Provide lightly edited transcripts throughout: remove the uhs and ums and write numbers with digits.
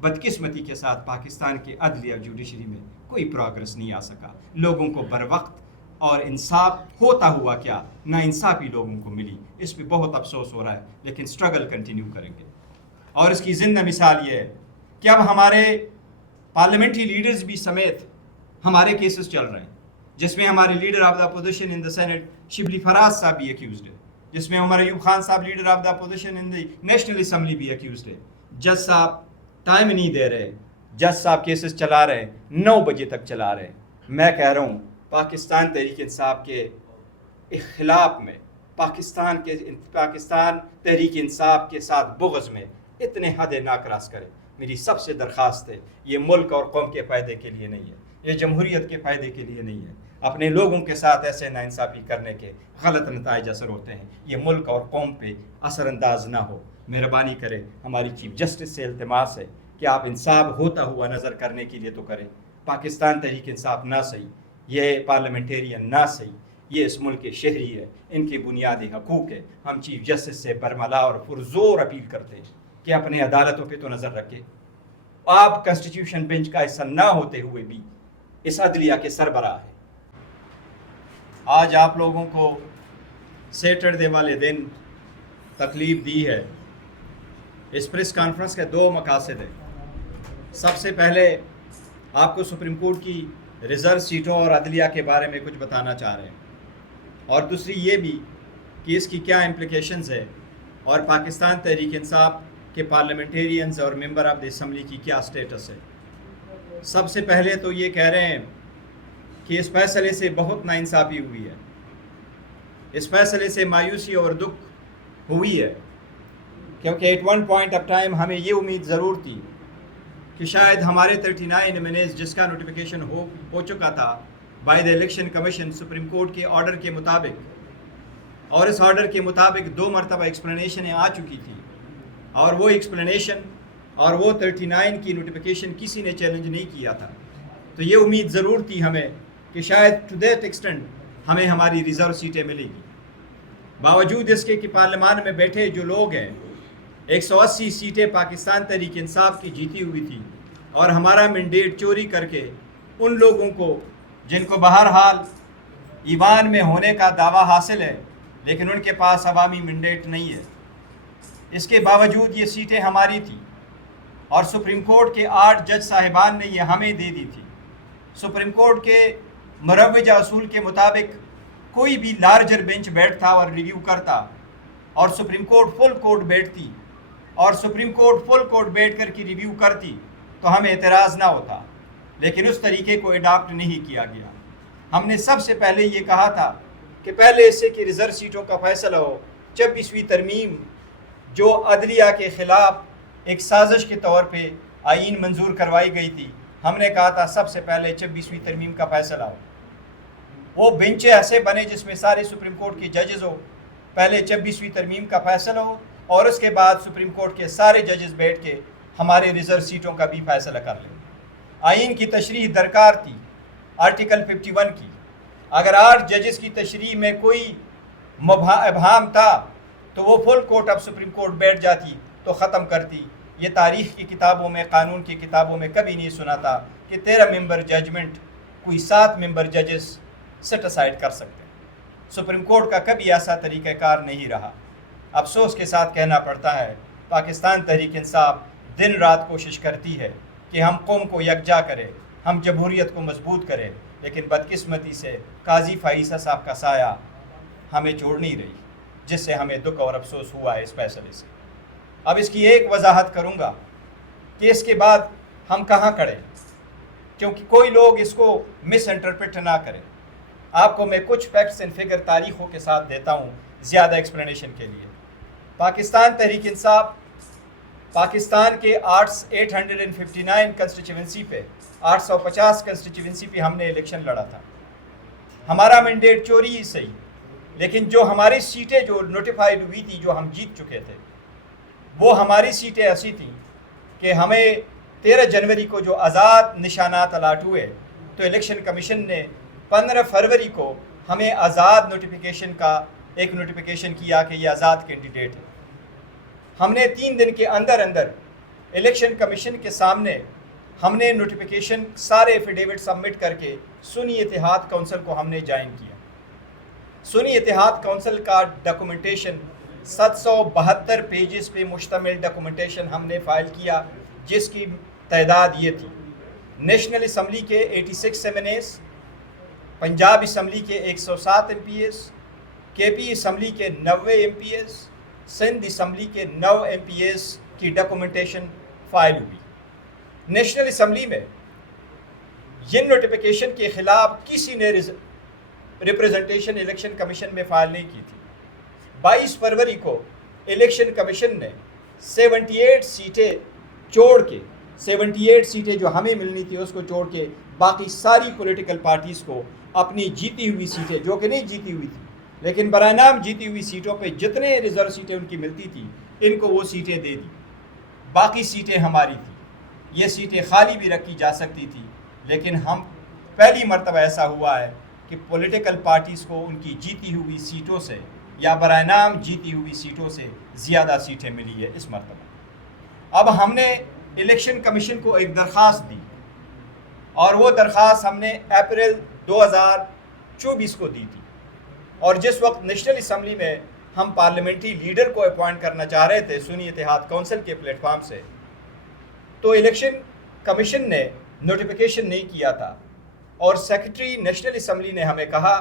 بدقسمتی کے ساتھ پاکستان کے عدلیہ جوڈیشری میں کوئی پروگرس نہیں آ سکا. لوگوں کو بر وقت اور انصاف ہوتا ہوا کیا نا انصافی لوگوں کو ملی. اس پہ بہت افسوس ہو رہا ہے، لیکن سٹرگل کنٹینیو کریں گے. اور اس کی زندہ مثال یہ ہے کہ اب ہمارے پارلیمنٹری لیڈرز بھی سمیت ہمارے کیسز چل رہے ہیں، جس میں ہمارے leader of the opposition in the senate Shibli Faraz صاحب بھی ایکیوزڈ ہے، جس میں عمر ایوب خان صاحب leader of the opposition in the national assembly بھی ایکیوزڈ ہے. جج صاحب ٹائم نہیں دے رہے، جج صاحب کیسز چلا رہے 9 بجے تک چلا رہے. میں کہہ رہا ہوں پاکستان تحریک انصاف کے اخلاق میں، پاکستان تحریک انصاف کے ساتھ بغض میں اتنے حدیں نہ کراس کرے. میری سب سے درخواست ہے، یہ ملک اور قوم کے فائدے کے لیے نہیں ہے، یہ جمہوریت کے فائدے کے لیے نہیں ہے. اپنے لوگوں کے ساتھ ایسے ناانصافی کرنے کے غلط نتائج اثر ہوتے ہیں. یہ ملک اور قوم پہ اثر انداز نہ ہو. مہربانی کرے، ہماری چیف جسٹس سے التماس ہے کہ آپ انصاف ہوتا ہوا نظر کرنے کے لیے تو کریں. پاکستان تحریک انصاف نہ صحیح، یہ پارلیمنٹیرین نہ صحیح، یہ اس ملک کے شہری ہے، ان کے بنیادی حقوق ہے. ہم چیف جسٹس سے برملا اور پرزور اپیل کرتے ہیں کہ اپنے عدالتوں پہ تو نظر رکھے. آپ کنسٹیٹیوشن بینچ کا حصہ نہ ہوتے ہوئے بھی اس عدلیہ کے سربراہ ہیں. آج آپ لوگوں کو سیٹرڈے والے دن تکلیف دی ہے. اس پریس کانفرنس کے 2 مقاصد ہیں. سب سے پہلے آپ کو سپریم کورٹ کی ریزرو سیٹوں اور عدلیہ کے بارے میں کچھ بتانا چاہ رہے ہیں، اور دوسری یہ بھی کہ اس کی کیا امپلیکیشنز ہے اور پاکستان تحریک انصاف کے پارلیمنٹیرینز اور ممبر آف دی اسمبلی کی کیا سٹیٹس ہے. سب سے پہلے تو یہ کہہ رہے ہیں کہ اس فیصلے سے بہت ناانصافی ہوئی ہے. اس فیصلے سے مایوسی اور دکھ ہوئی ہے، کیونکہ at one point of time ہمیں یہ امید ضرور تھی کہ شاید ہمارے 39 ایمنیز جس کا نوٹیفیکیشن ہو چکا تھا by the election commission supreme court کے آرڈر کے مطابق، اور اس آرڈر کے مطابق 2 مرتبہ ایکسپلینیشنیں آ چکی تھی، اور وہ ایکسپلینیشن اور وہ 39 کی نوٹیفیکیشن کسی نے چیلنج نہیں کیا تھا. تو یہ امید ضرور تھی ہمیں کہ شاید ٹو دیٹ ایکسٹینٹ ہمیں ہماری ریزرو سیٹیں ملے گی. باوجود اس کے کہ پارلیمان میں بیٹھے جو لوگ ہیں 180 سیٹیں پاکستان تحریک انصاف کی جیتی ہوئی تھی، اور ہمارا مینڈیٹ چوری کر کے ان لوگوں کو جن کو بہرحال ایوان میں ہونے کا دعویٰ حاصل ہے لیکن ان کے پاس عوامی مینڈیٹ نہیں ہے، اس کے باوجود یہ سیٹیں ہماری تھیں، اور سپریم کورٹ کے 8 جج صاحبان نے یہ ہمیں دے دی تھی. سپریم کورٹ کے مروجہ اصول کے مطابق کوئی بھی لارجر بینچ بیٹھتا اور ریویو کرتا، اور سپریم کورٹ فل کورٹ بیٹھتی اور سپریم کورٹ فل کورٹ بیٹھ کر کی ریویو کرتی تو ہمیں اعتراض نہ ہوتا، لیکن اس طریقے کو اڈاپٹ نہیں کیا گیا. ہم نے سب سے پہلے یہ کہا تھا کہ پہلے اس سے کہ ریزرو سیٹوں کا فیصلہ ہو. 26ویں ترمیم جو عدلیہ کے خلاف ایک سازش کے طور پہ آئین منظور کروائی گئی تھی، ہم نے کہا تھا سب سے پہلے 26ویں ترمیم کا فیصلہ ہو. وہ بینچیں ایسے بنے جس میں سارے سپریم کورٹ کے ججز ہو، پہلے 26ویں ترمیم کا فیصلہ ہو، اور اس کے بعد سپریم کورٹ کے سارے ججز بیٹھ کے ہمارے ریزرو سیٹوں کا بھی فیصلہ کر لیں. آئین کی تشریح درکار تھی آرٹیکل 51 کی. اگر 8 ججز کی تشریح میں کوئی ابہام تھا تو وہ فل کورٹ اب سپریم کورٹ بیٹھ جاتی تو ختم کرتی. یہ تاریخ کی کتابوں میں، قانون کی کتابوں میں کبھی نہیں سنا تھا کہ 13 ممبر ججمنٹ کوئی 7 ممبر ججز سیٹ اسائڈ کر سکتے. سپریم کورٹ کا کبھی ایسا طریقہ کار نہیں رہا. افسوس کے ساتھ کہنا پڑتا ہے پاکستان تحریک انصاف دن رات کوشش کرتی ہے کہ ہم قوم کو یکجا کرے، ہم جمہوریت کو مضبوط کرے، لیکن بدقسمتی سے قاضی فائزہ صاحب کا سایہ ہمیں چھوڑ نہیں رہی، جس سے ہمیں دکھ اور افسوس ہوا ہے اس فیصلے سے. اب اس کی ایک وضاحت کروں گا کہ اس کے بعد ہم کہاں کھڑے، کیونکہ کوئی لوگ اس کو مس انٹرپریٹ نہ کریں. آپ کو میں کچھ فیکٹس اینڈ فگر تاریخوں کے ساتھ دیتا ہوں زیادہ ایکسپلینیشن کے لیے. پاکستان تحریک انصاف پاکستان کے 859 کنسٹیچوئنسی پہ 850 کنسٹیچوئنسی پہ ہم نے الیکشن لڑا تھا. ہمارا مینڈیٹ چوری ہی صحیح، لیکن جو ہماری سیٹیں جو نوٹیفائڈ ہوئی تھی، جو ہم جیت چکے تھے، وہ ہماری سیٹیں ایسی تھیں کہ ہمیں 13 جنوری کو جو آزاد نشانات الاٹ ہوئے تو الیکشن کمیشن نے 15 فروری کو ہمیں آزاد نوٹیفیکیشن کا ایک نوٹیفیکیشن کیا کہ یہ آزاد کینڈیڈیٹ ہے. ہم نے 3 دن کے اندر اندر الیکشن کمیشن کے سامنے ہم نے نوٹیفیکیشن سارے ایفیڈیوٹ سبمٹ کر کے سنی اتحاد کونسل کو ہم نے جوائن کیا. سنی اتحاد کونسل کا ڈاکومنٹیشن 772 پیجز پہ مشتمل ڈاکومنٹیشن ہم نے فائل کیا، جس کی تعداد یہ تھی: نیشنل اسمبلی کے 86 M N As, Punjab assembly کے 107 ایم پی ایز، کے پی اسمبلی کے 90 M P As, Sindh assembly کے 9 ایم پی ایز کی ڈاکومنٹیشن فائل ہوئی. نیشنل اسمبلی میں یہ نوٹیفیکیشن کے خلاف کسی نے ریپریزنٹیشن الیکشن کمیشن میں فائل نہیں کی تھی. 22 فروری کو الیکشن کمیشن نے 78 سیٹیں چھوڑ کے 78 سیٹیں جو ہمیں ملنی تھی اس کو چھوڑ کے باقی ساری پولیٹیکل پارٹیز کو اپنی جیتی ہوئی سیٹیں، جو کہ نہیں جیتی ہوئی تھی لیکن برائے نام جیتی ہوئی سیٹوں پہ جتنے ریزرو سیٹیں ان کی ملتی تھی ان کو وہ سیٹیں دے دی. باقی سیٹیں ہماری تھیں. یہ سیٹیں خالی بھی رکھی جا سکتی تھی، لیکن ہم پہلی مرتبہ ایسا ہوا ہے کہ پولیٹیکل پارٹیز کو ان کی جیتی ہوئی سیٹوں سے یا برائے نام جیتی ہوئی سیٹوں سے زیادہ سیٹیں ملی ہے اس مرتبہ. اب ہم نے الیکشن کمیشن کو ایک درخواست دی اور وہ درخواست ہم نے اپریل 2024 کو دی تھی، اور جس وقت نیشنل اسمبلی میں ہم پارلیمنٹری لیڈر کو اپوائنٹ کرنا چاہ رہے تھے سنی اتحاد کونسل کے پلیٹ فارم سے، تو الیکشن کمیشن نے نوٹیفیکیشن نہیں کیا تھا اور سیکرٹری نیشنل اسمبلی نے ہمیں کہا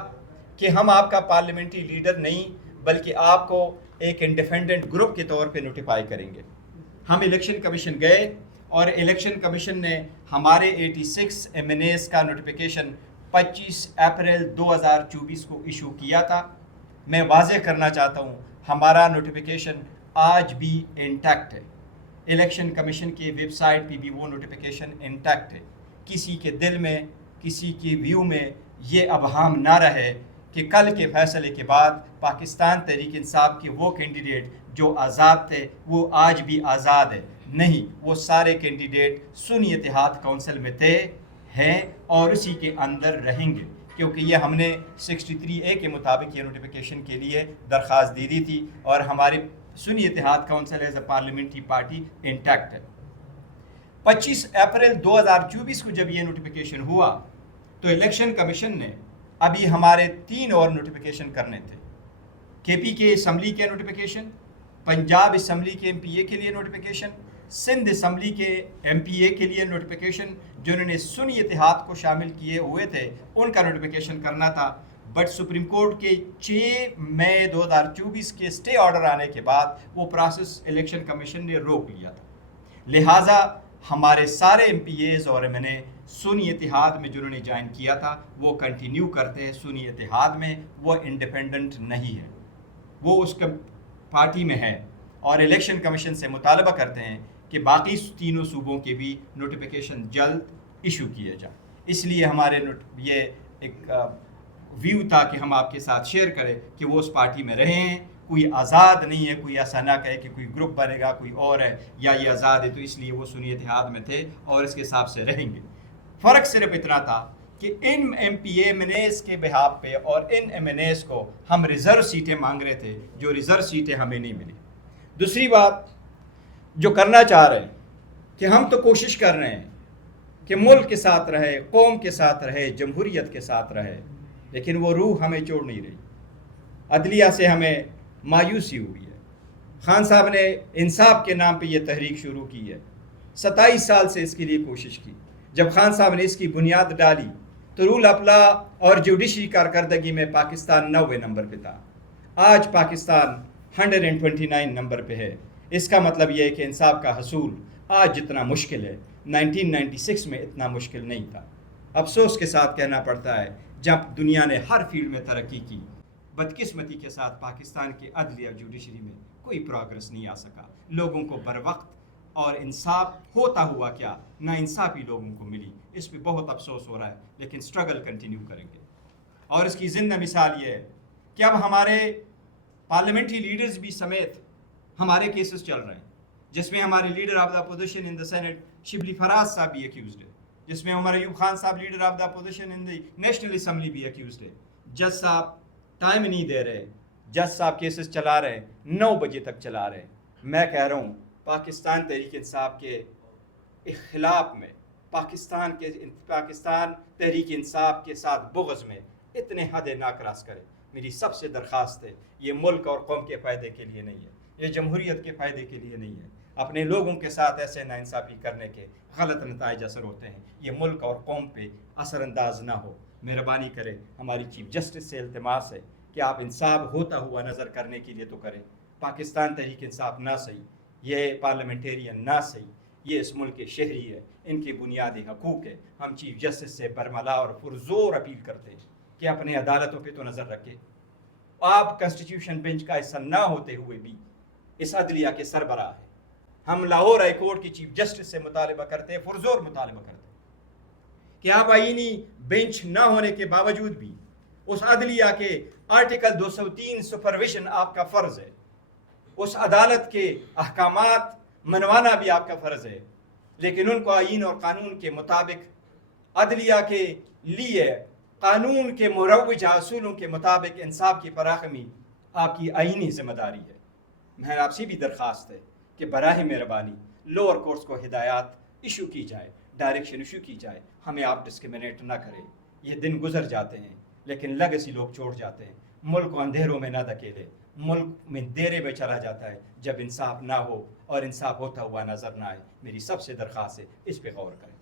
کہ ہم آپ کا پارلیمنٹری لیڈر نہیں بلکہ آپ کو ایک انڈیپینڈنٹ گروپ کے طور پہ نوٹیفائی کریں گے. ہم الیکشن کمیشن گئے اور الیکشن کمیشن نے ہمارے 86 ایم این ایز کا نوٹیفیکیشن 25 اپریل 2024 کو ایشو کیا تھا. میں واضح کرنا چاہتا ہوں ہمارا نوٹیفیکیشن آج بھی انٹیکٹ ہے. الیکشن کمیشن کی ویب سائٹ پہ بھی وہ نوٹیفیکیشن انٹیکٹ ہے. کسی کے دل میں، کسی کی ویو میں یہ ابہام نہ رہے کہ کل کے فیصلے کے بعد پاکستان تحریک انصاف کے وہ کینڈیڈیٹ جو آزاد تھے وہ آج بھی آزاد ہے. نہیں، وہ سارے کینڈیڈیٹ سنی اتحاد کونسل میں تھے، ہیں اور اسی کے اندر رہیں گے، کیونکہ یہ ہم نے 63A کے مطابق یہ نوٹیفیکیشن کے لیے درخواست دے دی تھی اور ہماری سنی اتحاد council as a parliamentary party intact ہے. 25 اپریل 2024 کو جب یہ نوٹیفیکیشن ہوا تو الیکشن کمیشن نے ابھی ہمارے 3 اور نوٹیفیکیشن کرنے تھے. کے پی کے اسمبلی کے نوٹیفیکیشن، پنجاب اسمبلی کے ایم پی اے کے لیے نوٹیفیکیشن، سندھ اسمبلی کے ایم پی اے کے لیے نوٹیفیکیشن، جنہوں نے سنی اتحاد کو شامل کیے ہوئے تھے ان کا نوٹیفیکیشن کرنا تھا. بٹ سپریم کورٹ کے 6 مئی 2024 کے اسٹے آرڈر آنے کے بعد وہ پروسیس الیکشن کمیشن نے روک لیا تھا. لہٰذا ہمارے سارے ایم پی ایز اور ایم این اے سنی اتحاد میں جنہوں نے جوائن کیا تھا وہ کنٹینیو کرتے ہیں سنی اتحاد میں. وہ انڈیپینڈنٹ نہیں ہے، وہ اس پارٹی میں ہے اور الیکشن کمیشن سے مطالبہ کرتے ہیں کہ باقی تینوں صوبوں کے بھی نوٹیفیکیشن جلد ایشو کیے جائیں. اس لیے ہمارے یہ ایک ویو تھا کہ ہم آپ کے ساتھ شیئر کریں کہ وہ اس پارٹی میں رہے ہیں. کوئی آزاد نہیں ہے، کوئی ایسا نہ کہے کہ کوئی گروپ بنے گا کوئی اور ہے یا یہ آزاد ہے، تو اس لیے وہ سنی اتحاد میں تھے اور اس کے حساب سے رہیں گے. فرق صرف اتنا تھا کہ ان M P A M N As کے بہاف پہ اور ان ایم این ایز کو ہم ریزرو سیٹیں مانگ رہے تھے جو ریزرو سیٹیں ہمیں نہیں ملی. دوسری بات جو کرنا چاہ رہے ہیں کہ ہم تو کوشش کر رہے ہیں کہ ملک کے ساتھ رہے، قوم کے ساتھ رہے، جمہوریت کے ساتھ رہے، لیکن وہ روح ہمیں چھوڑ نہیں رہی. عدلیہ سے ہمیں مایوسی ہوئی ہے. خان صاحب نے انصاف کے نام پہ یہ تحریک شروع کی ہے، 27 سال سے اس کے لیے کوشش کی. جب خان صاحب نے اس کی بنیاد ڈالی تو رول آف لا اور جوڈیشری کارکردگی میں پاکستان 90 نمبر پہ تھا. آج پاکستان 129 نمبر پہ ہے. اس کا مطلب یہ ہے کہ انصاف کا حصول آج جتنا مشکل ہے 1996 میں اتنا مشکل نہیں تھا. افسوس کے ساتھ کہنا پڑتا ہے جب دنیا نے ہر فیلڈ میں ترقی کی، بدقسمتی کے ساتھ پاکستان کے عدلیہ جوڈیشری میں کوئی پروگرس نہیں آ سکا. لوگوں کو بروقت اور انصاف ہوتا ہوا کیا نا انصافی لوگوں کو ملی. اس پہ بہت افسوس ہو رہا ہے، لیکن سٹرگل کنٹینیو کریں گے. اور اس کی زندہ مثال یہ ہے کہ اب ہمارے پارلیمنٹری لیڈرز بھی سمیت ہمارے کیسز چل رہے ہیں، جس میں ہمارے leader of the opposition in the senate Shibli Faraz صاحب بھی ایکیوزڈ ہے، جس میں عمر ایوب خان صاحب leader of the opposition in the national assembly بھی ایکیوزڈ ہے. جج صاحب ٹائم نہیں دے رہے، جج صاحب کیسز چلا رہے ہیں، 9 بجے تک چلا رہے ہیں. میں کہہ رہا ہوں پاکستان تحریک انصاف کے اخلاق میں، پاکستان تحریک انصاف کے ساتھ بغض میں اتنے حد نہ کراس کرے۔ میری سب سے درخواست ہے، یہ ملک اور قوم کے فائدے کے لیے نہیں ہے، یہ جمہوریت کے فائدے کے لیے نہیں ہے۔ اپنے لوگوں کے ساتھ ایسے ناانصافی کرنے کے غلط نتائج اثر ہوتے ہیں، یہ ملک اور قوم پہ اثر انداز نہ ہو۔ مہربانی کرے، ہماری چیف جسٹس سے التماس ہے کہ آپ انصاف ہوتا ہوا نظر کرنے کے لیے تو کریں۔ پاکستان تحریک انصاف نہ صحیح، یہ پارلیمنٹیرین نہ صحیح، یہ اس ملک کے شہری ہے، ان کے بنیادی حقوق ہے۔ ہم چیف جسٹس سے برملا اور پرزور اپیل کرتے ہیں کہ اپنے عدالتوں پہ تو نظر رکھے۔ آپ کنسٹیٹیوشن بینچ کا حصہ نہ ہوتے ہوئے بھی اس عدلیہ کے سربراہ ہیں۔ ہم لاہور ہائی کورٹ کی چیف جسٹس سے مطالبہ کرتے ہیں، پرزور مطالبہ کرتے ہیں کہ آپ آئینی بینچ نہ ہونے کے باوجود بھی اس عدلیہ کے آرٹیکل 203 سپرویژن آپ کا فرض ہے، اس عدالت کے احکامات منوانا بھی آپ کا فرض ہے، لیکن ان کو آئین اور قانون کے مطابق عدلیہ کے لیے قانون کے مروجہ اصولوں کے مطابق انصاف کی فراہمی آپ کی آئینی ذمہ داری ہے۔ میں آپ سے بھی درخواست ہے کہ براہ مہربانی لوور کورٹس کو ہدایات ایشو کی جائے، ڈائریکشن ایشو کی جائے، ہمیں آپ ڈسکریمنیٹ نہ کریں۔ یہ دن گزر جاتے ہیں لیکن لیگیسی لوگ چھوڑ جاتے ہیں۔ ملک کو اندھیروں میں نہ دھکیلے، ملک میں دیرے میں چلا جاتا ہے جب انصاف نہ ہو اور انصاف ہوتا ہوا نظر نہ آئے۔ میری سب سے درخواست ہے اس پہ غور کریں۔